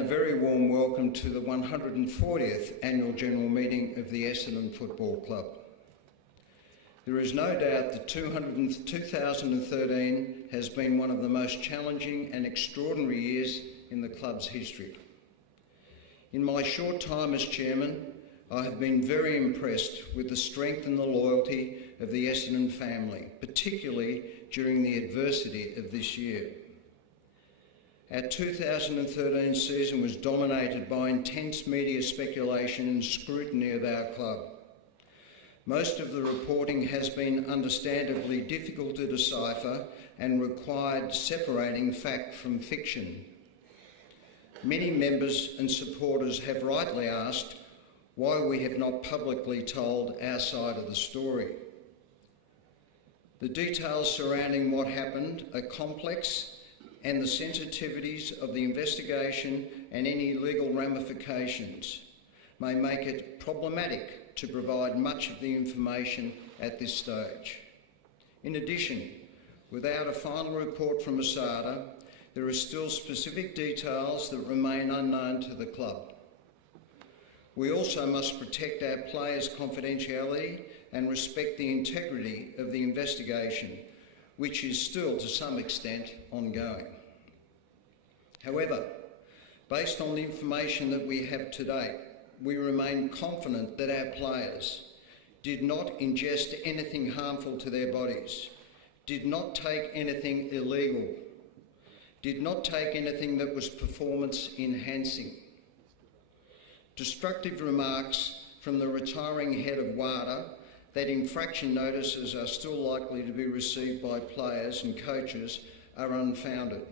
a very warm welcome to the 140th Annual General Meeting of the Essendon Football Club. There is no doubt that 2013 has been one of the most challenging and extraordinary years in the club's history. In my short time as chairman, I have been very impressed with the strength and the loyalty of the Essendon family, particularly during the adversity of this year. Our 2013 season was dominated by intense media speculation and scrutiny of our club. Most of the reporting has been understandably difficult to decipher and required separating fact from fiction. Many members and supporters have rightly asked why we have not publicly told our side of the story. The details surrounding what happened are complex, and the sensitivities of the investigation and any legal ramifications may make it problematic to provide much of the information at this stage. In addition, without a final report from ASADA, there are still specific details that remain unknown to the club. We also must protect our players' confidentiality and respect the integrity of the investigation, which is still to some extent ongoing. However, based on the information that we have to date, we remain confident that our players did not ingest anything harmful to their bodies, did not take anything illegal, did not take anything that was performance enhancing. Destructive remarks from the retiring head of WADA that infraction notices are still likely to be received by players and coaches are unfounded.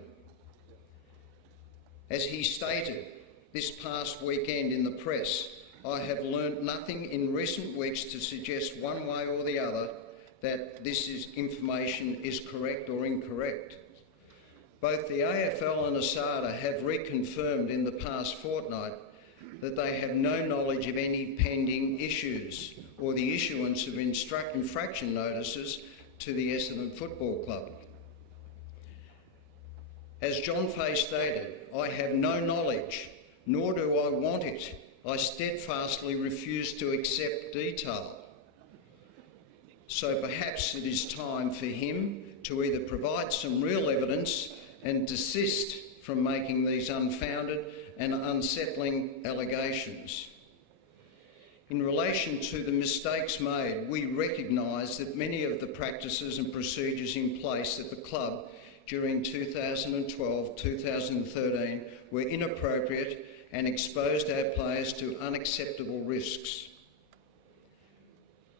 As he stated this past weekend in the press, I have learnt nothing in recent weeks to suggest one way or the other that information is correct or incorrect. Both the AFL and ASADA have reconfirmed in the past fortnight that they have no knowledge of any pending issues or the issuance of infraction notices to the Essendon Football Club. As John Fay stated, I have no knowledge, nor do I want it. I steadfastly refuse to accept detail. So perhaps it is time for him to either provide some real evidence and desist from making these unfounded and unsettling allegations. In relation to the mistakes made, we recognise that many of the practices and procedures in place at the club during 2012-2013 were inappropriate and exposed our players to unacceptable risks.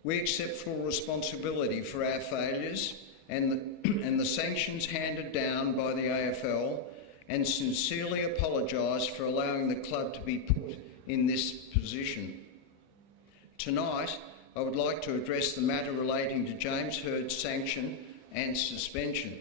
We accept full responsibility for our failures and the sanctions handed down by the AFL, and sincerely apologise for allowing the club to be put in this position. Tonight, I would like to address the matter relating to James Hird's sanction and suspension.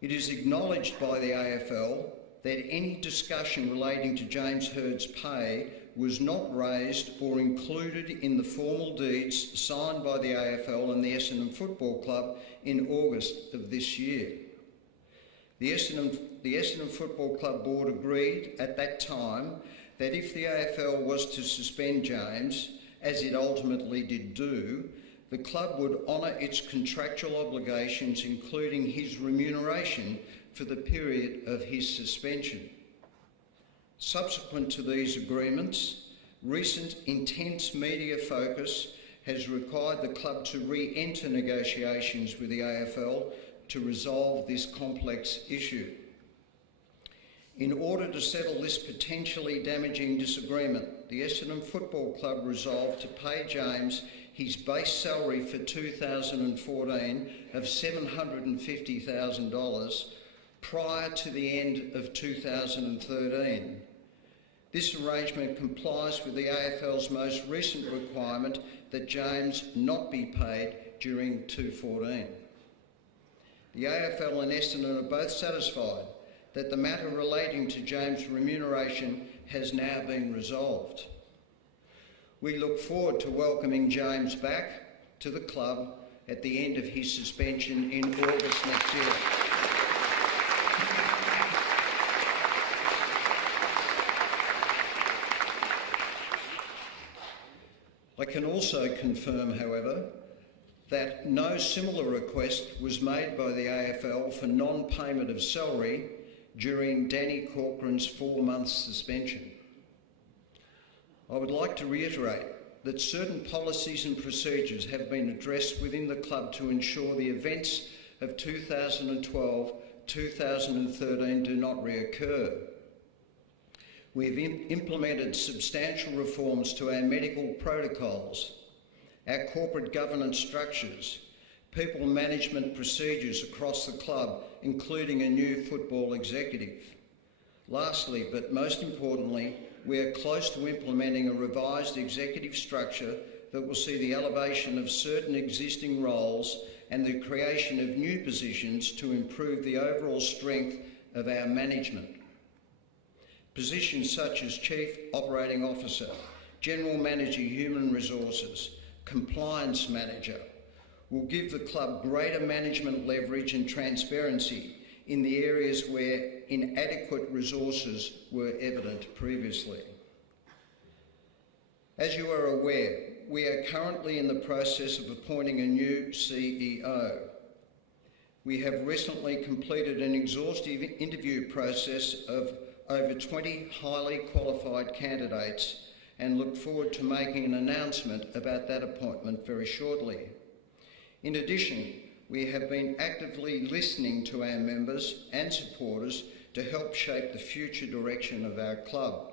It is acknowledged by the AFL that any discussion relating to James Hird's pay was not raised or included in the formal deeds signed by the AFL and the Essendon Football Club in August of this year. The Essendon Football Club Board agreed at that time that if the AFL was to suspend James, as it ultimately did do, the club would honour its contractual obligations, including his remuneration for the period of his suspension. Subsequent to these agreements, recent intense media focus has required the club to re-enter negotiations with the AFL to resolve this complex issue. In order to settle this potentially damaging disagreement, the Essendon Football Club resolved to pay James his base salary for 2014 of $750,000 prior to the end of 2013. This arrangement complies with the AFL's most recent requirement that James not be paid during 2014. The AFL and Essendon are both satisfied that the matter relating to James' remuneration has now been resolved. We look forward to welcoming James back to the club at the end of his suspension in August next year. I can also confirm, however, that no similar request was made by the AFL for non-payment of salary during Danny Corcoran's 4-month suspension. I would like to reiterate that certain policies and procedures have been addressed within the club to ensure the events of 2012-2013 do not reoccur. We've implemented substantial reforms to our medical protocols, our corporate governance structures, people management procedures across the club, including a new football executive. Lastly, but most importantly, we are close to implementing a revised executive structure that will see the elevation of certain existing roles and the creation of new positions to improve the overall strength of our management. Positions such as Chief Operating Officer, General Manager Human Resources, Compliance Manager will give the club greater management leverage and transparency in the areas where inadequate resources were evident previously. As you are aware, we are currently in the process of appointing a new CEO. We have recently completed an exhaustive interview process of over 20 highly qualified candidates and look forward to making an announcement about that appointment very shortly. In addition, we have been actively listening to our members and supporters to help shape the future direction of our club.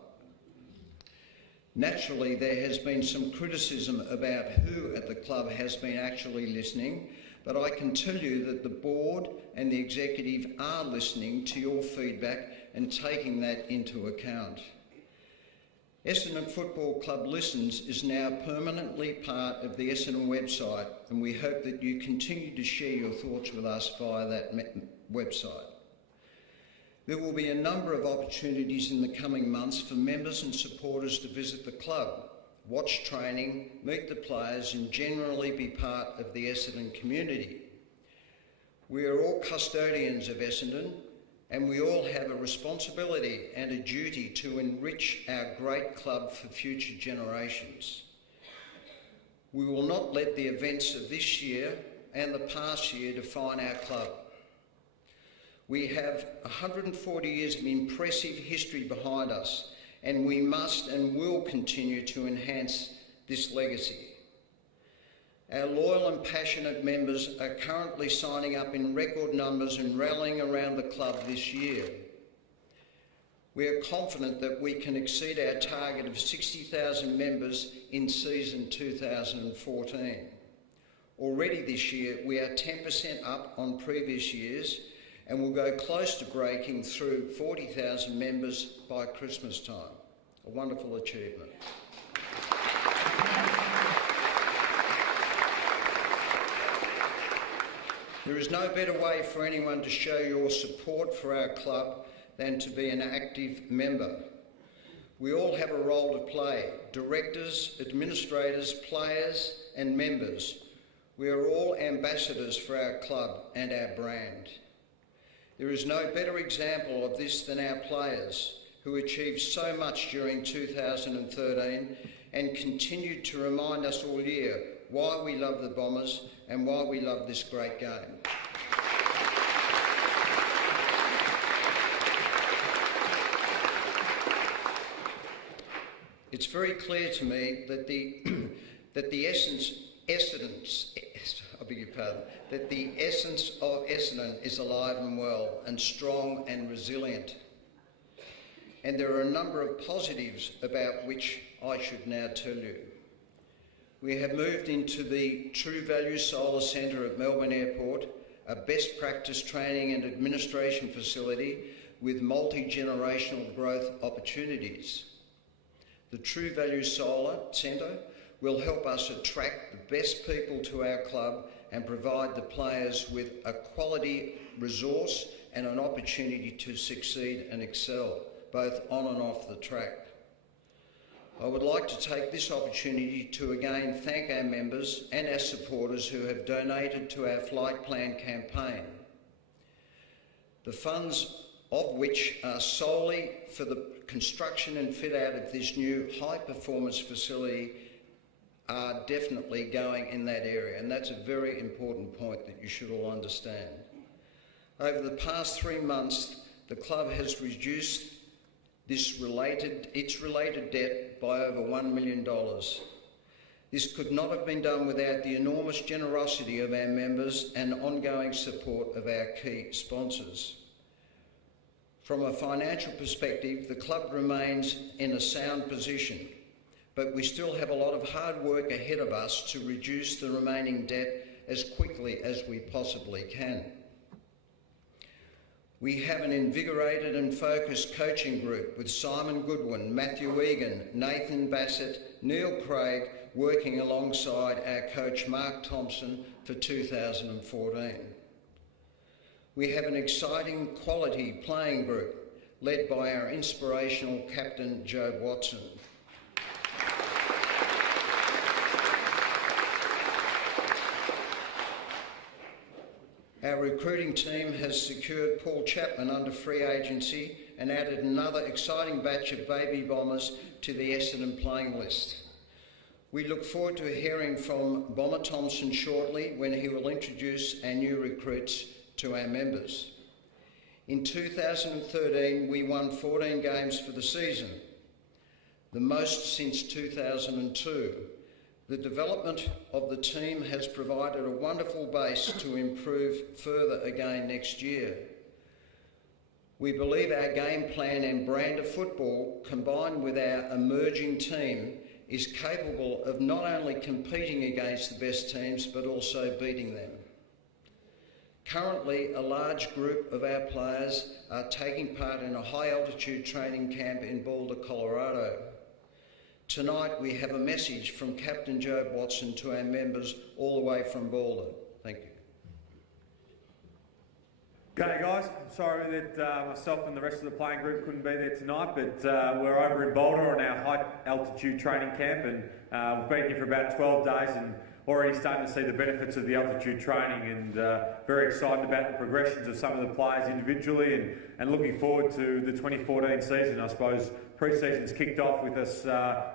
Naturally, there has been some criticism about who at the club has been actually listening, but I can tell you that the board and the executive are listening to your feedback and taking that into account. Essendon Football Club Listens is now permanently part of the Essendon website, and we hope that you continue to share your thoughts with us via that website. There will be a number of opportunities in the coming months for members and supporters to visit the club, watch training, meet the players and generally be part of the Essendon community. We are all custodians of Essendon, and we all have a responsibility and a duty to enrich our great club for future generations. We will not let the events of this year and the past year define our club. We have 140 years of impressive history behind us, and we must and will continue to enhance this legacy. Our loyal and passionate members are currently signing up in record numbers and rallying around the club this year. We are confident that we can exceed our target of 60,000 members in season 2014. Already this year, we are 10% up on previous years and will go close to breaking through 40,000 members by Christmas time. A wonderful achievement. There is no better way for anyone to show your support for our club than to be an active member. We all have a role to play: directors, administrators, players and members. We are all ambassadors for our club and our brand. There is no better example of this than our players, who achieved so much during 2013 and continued to remind us all year why we love the Bombers and why we love this great game. It's very clear to me that the essence of Essendon is alive and well and strong and resilient. And there are a number of positives about which I should now tell you. We have moved into the True Value Solar Centre at Melbourne Airport, a best practice training and administration facility with multi-generational growth opportunities. The True Value Solar Centre will help us attract the best people to our club and provide the players with a quality resource and an opportunity to succeed and excel, both on and off the track. I would like to take this opportunity to again thank our members and our supporters who have donated to our flight plan campaign, the funds of which are solely for the construction and fit out of this new high performance facility are definitely going in that area, and that's a very important point that you should all understand. Over the past 3 months, the club has reduced its related debt by over $1 million. This could not have been done without the enormous generosity of our members and ongoing support of our key sponsors. From a financial perspective, the club remains in a sound position, but we still have a lot of hard work ahead of us to reduce the remaining debt as quickly as we possibly can. We have an invigorated and focused coaching group with Simon Goodwin, Matthew Egan, Nathan Bassett, Neil Craig working alongside our coach Mark Thompson for 2014. We have an exciting quality playing group led by our inspirational captain Joe Watson. Our recruiting team has secured Paul Chapman under free agency and added another exciting batch of baby bombers to the Essendon playing list. We look forward to hearing from Bomber Thompson shortly when he will introduce our new recruits to our members. In 2013, we won 14 games for the season, the most since 2002. The development of the team has provided a wonderful base to improve further again next year. We believe our game plan and brand of football, combined with our emerging team, is capable of not only competing against the best teams, but also beating them. Currently, a large group of our players are taking part in a high-altitude training camp in Boulder, Colorado. Tonight, we have a message from Captain Joe Watson to our members all the way from Boulder. Thank you. G'day guys, I'm sorry that myself and the rest of the playing group couldn't be there tonight, but we're over in Boulder on our high altitude training camp, and we've been here for about 12 days and already starting to see the benefits of the altitude training, and very excited about the progressions of some of the players individually, and looking forward to the 2014 season. I suppose pre-season's kicked off with us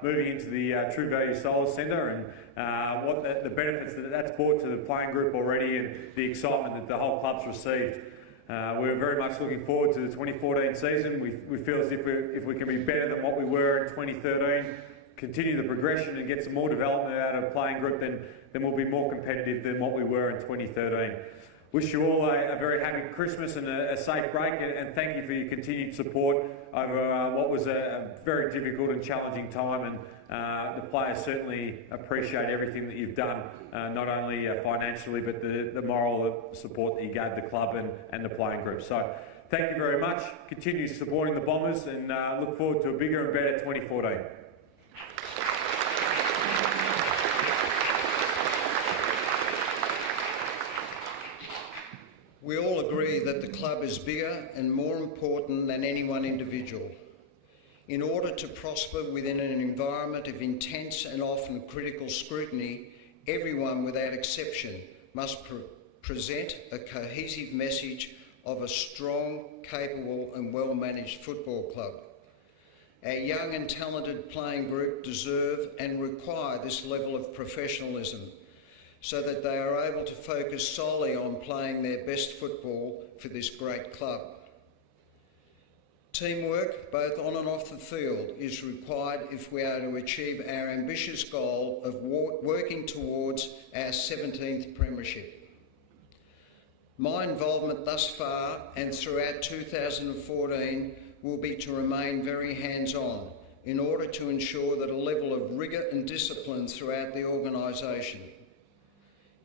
moving into the True Value Solar Centre, and what the benefits that that's brought to the playing group already, and the excitement that the whole club's received. We're very much looking forward to the 2014 season. We feel as if we can be better than what we were in 2013, continue the progression and get some more development out of the playing group, then we'll be more competitive than what we were in 2013. Wish you all a very happy Christmas and a safe break, and thank you for your continued support over what was a very difficult and challenging time, and the players certainly appreciate everything that you've done, not only financially but the moral support that you gave the club and the playing group. So thank you very much, continue supporting the Bombers, and look forward to a bigger and better 2014. We all agree that the club is bigger and more important than any one individual. In order to prosper within an environment of intense and often critical scrutiny, everyone without exception must present a cohesive message of a strong, capable and well-managed football club. Our young and talented playing group deserve and require this level of professionalism, so that they are able to focus solely on playing their best football for this great club. Teamwork, both on and off the field, is required if we are to achieve our ambitious goal of working towards our 17th premiership. My involvement thus far and throughout 2014 will be to remain very hands-on in order to ensure that a level of rigour and discipline throughout the organisation.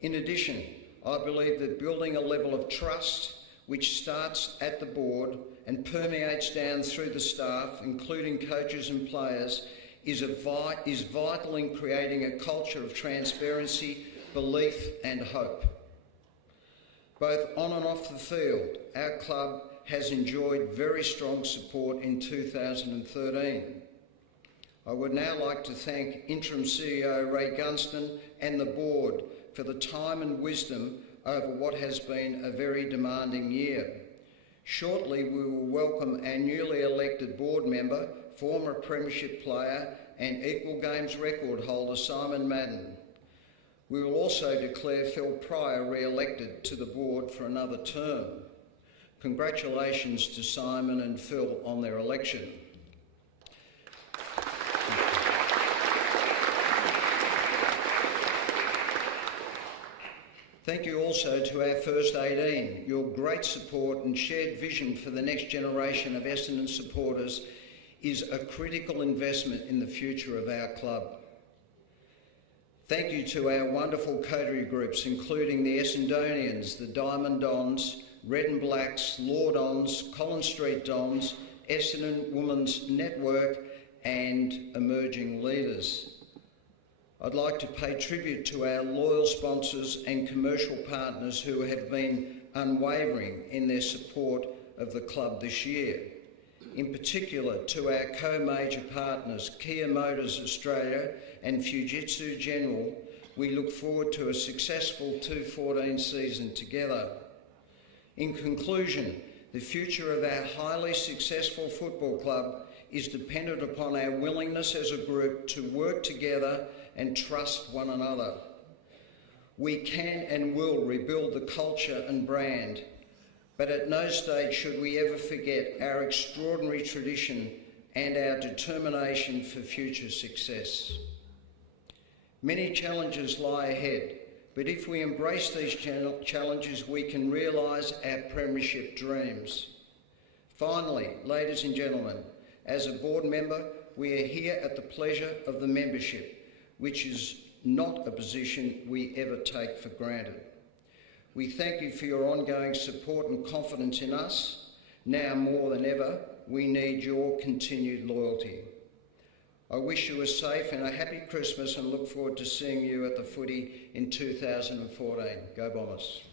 In addition, I believe that building a level of trust which starts at the board and permeates down through the staff, including coaches and players, is vital in creating a culture of transparency, belief and hope. Both on and off the field, our club has enjoyed very strong support in 2013. I would now like to thank Interim CEO Ray Gunston and the board for the time and wisdom over what has been a very demanding year. Shortly, we will welcome our newly elected board member, former Premiership player and equal games record holder Simon Madden. We will also declare Phil Pryor re-elected to the board for another term. Congratulations to Simon and Phil on their election. Thank you also to our first 18. Your great support and shared vision for the next generation of Essendon supporters is a critical investment in the future of our club. Thank you to our wonderful coterie groups, including the Essendonians, the Diamond Dons, Red and Blacks, Law Dons, Collins Street Dons, Essendon Women's Network, and emerging leaders. I'd like to pay tribute to our loyal sponsors and commercial partners who have been unwavering in their support of the club this year. In particular, to our co-major partners, Kia Motors Australia and Fujitsu General, we look forward to a successful 2014 season together. In conclusion, the future of our highly successful football club is dependent upon our willingness as a group to work together and trust one another. We can and will rebuild the culture and brand, but at no stage should we ever forget our extraordinary tradition and our determination for future success. Many challenges lie ahead, but if we embrace these challenges, we can realise our premiership dreams. Finally, ladies and gentlemen, as a board member, we are here at the pleasure of the membership, which is not a position we ever take for granted. We thank you for your ongoing support and confidence in us. Now more than ever, we need your continued loyalty. I wish you a safe and a happy Christmas and look forward to seeing you at the footy in 2014. Go Bombers.